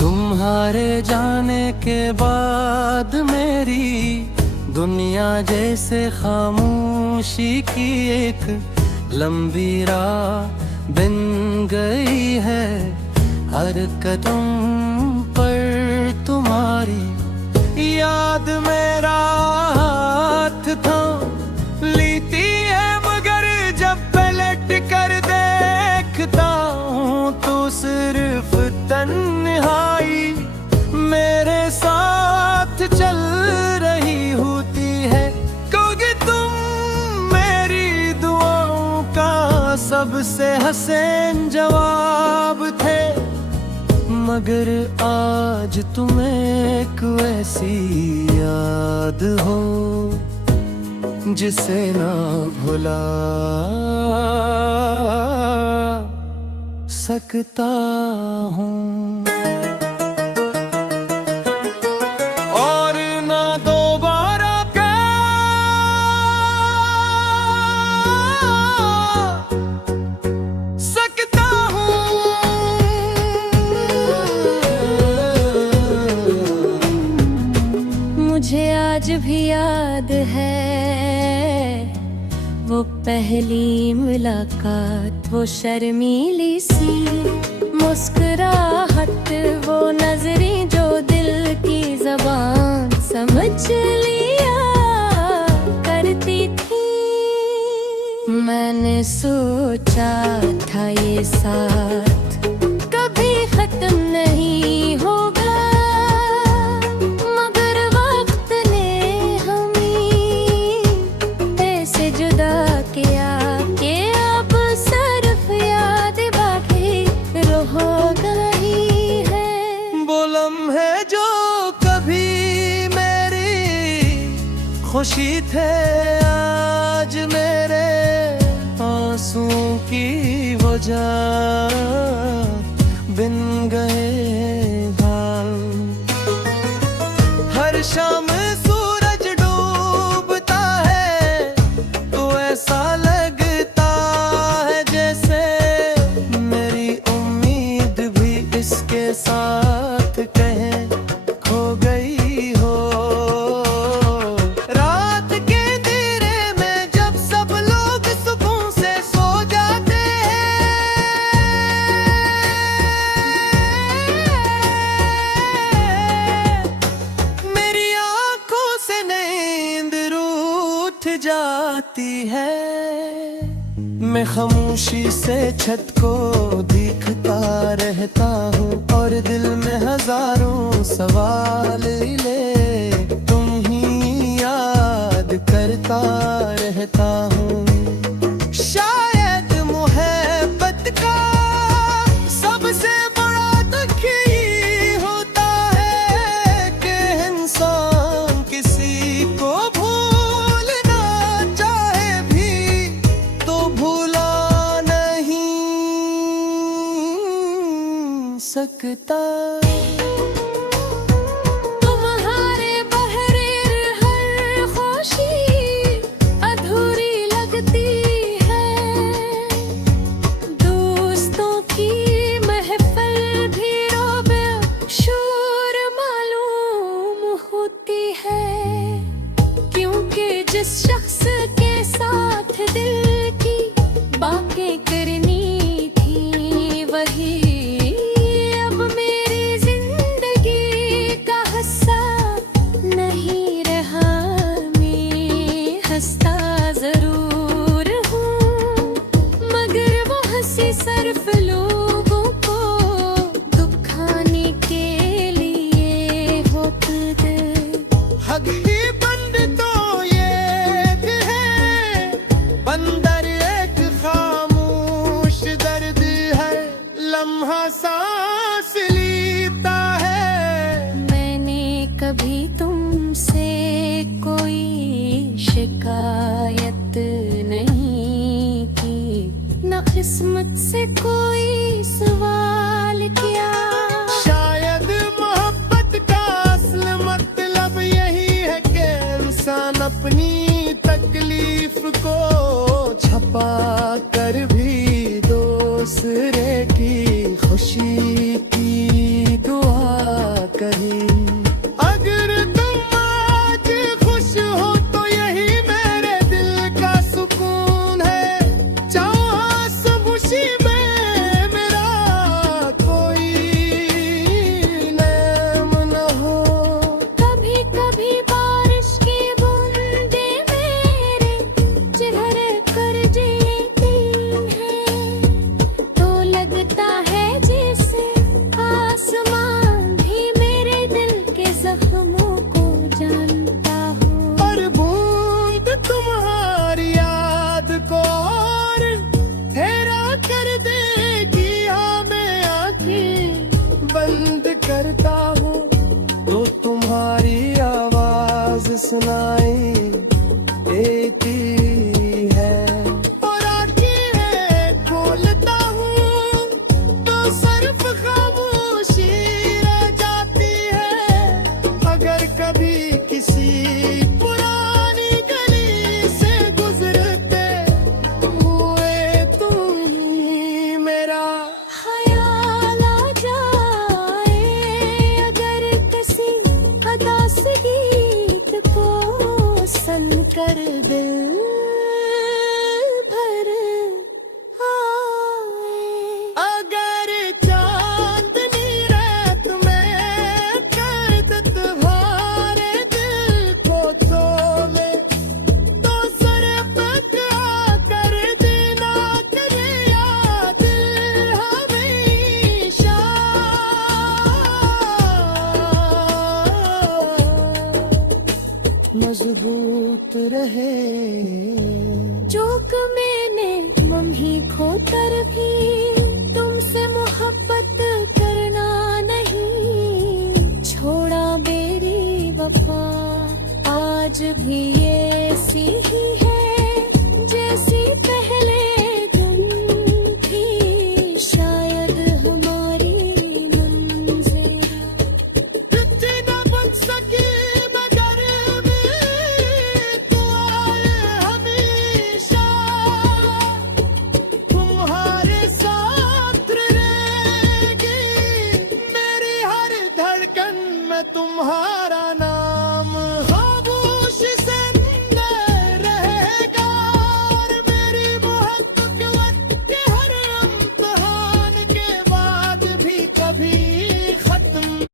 तुम्हारे जाने के बाद मेरी दुनिया जैसे खामोशी की एक लंबी राह बन गई है। हर कदम पर तुम्हारी याद मेरा हाथ थाम लेती है, मगर जब पलट कर देखता हूँ तो सिर्फ तन्हाई मेरे साथ चल रही होती है। क्योंकि तुम मेरी दुआओं का सबसे हसीन जवाब थे, मगर आज तुम एक ऐसी याद हो जिसे ना भुला सकता हूँ। और ना दोबारा सकता हूँ। मुझे आज भी याद है वो पहली मुलाकात, वो शर्मीली सी मुस्कुराहट, वो नजरें जो दिल की ज़बान समझ लिया करती थी। मैंने सोचा था ये साथ कभी खत्म नहीं होगा, किया कि अब सिर्फ याद बाकी रह गई है। वो लम्हे जो कभी मेरी खुशी थे, आज मेरे आंसुओं की वजह बिन गए हाल। हर शाम सूरज डूबता है तो ऐसा लगता है जैसे मेरी उम्मीद भी इसके साथ कहीं खो गई हो। रात के अंधेरे में जब सब लोग सुकून से सो जाते हैं, मेरी आंखों से नींद रूठ जाती है। मैं खामोशी से छत को देखता रहता हूँ और दिल में हजारों सवाल ले तुम ही याद करता रहता हूँ। शायद मोहब्बत का सबसे बड़ा दुख ही होता है कि इंसान किसी को भूलना चाहे भी तो भूला नहीं सकता। तुम्हारे बहरे हर खुशी अधूरी लगती है, दोस्तों की महफिल भी रोबे शोर मालूम होती है। क्योंकि जिस शख्स के साथ दिल की बातें करनी थी वही अब मेरी जिंदगी मजबूत रहे। जो मैंने मम्मी खोकर भी तुमसे मोहब्बत करना नहीं छोड़ा मेरी वफा। आज भी ये सी ही है जैसी पहले दिन थी। शायद हमारी मंजिल इतनी न बन सकी मगर तू आए हमेशा। तुम्हारे साथ रहेगी मेरी हर धड़कन में तुम्हारा नाम।